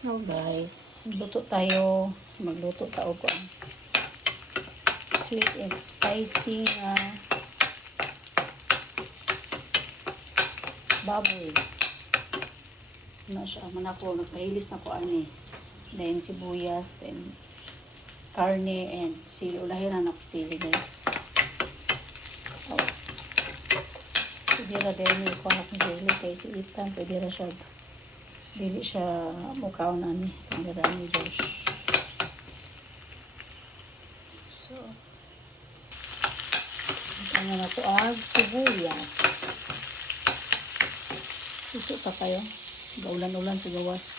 Hello guys, luto tayo. Magluto tao ko ang sweet and spicy na baboy. Ano siya, manako, nagpahilis na ko ani. Then sibuyas, then karne and sili. Ulahin na ako sili guys. Oh. Pwede ra din ko akong sili kay silitan. Pwede ra siya. Dili siya mukhaw na ni. Pwede ra ni Diyos. So, ano na ito ang sibuyas. Ito pa kayo. Gaulan-ulan sa gawas.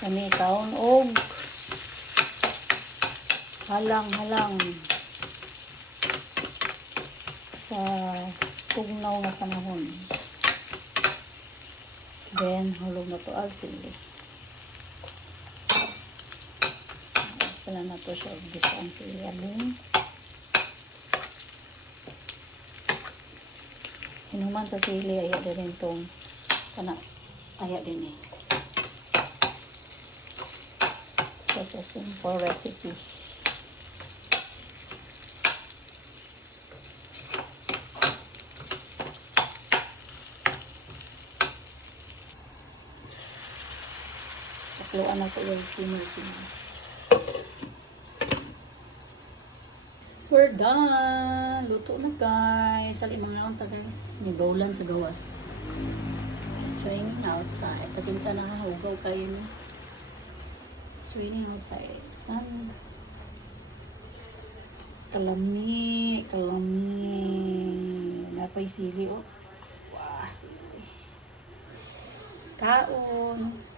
Kami kaon og halang-halang sa tugnaw na panahon. Then, hulog na ito ang sili. Pala na ito siya. Gisaan sili. Aling. Hinuman sa sili. Ayak din itong ayak din eh. Just a simple recipe. Sakluan na ito yung sino-sino. We're done! Luto na guys. Sali mga kanta guys. May bawlan sa gawas. It's raining outside. Pasensya na hugaw kayo niya. It's raining outside. Kalami. Napay sili oh. Wah, sili. Kaon.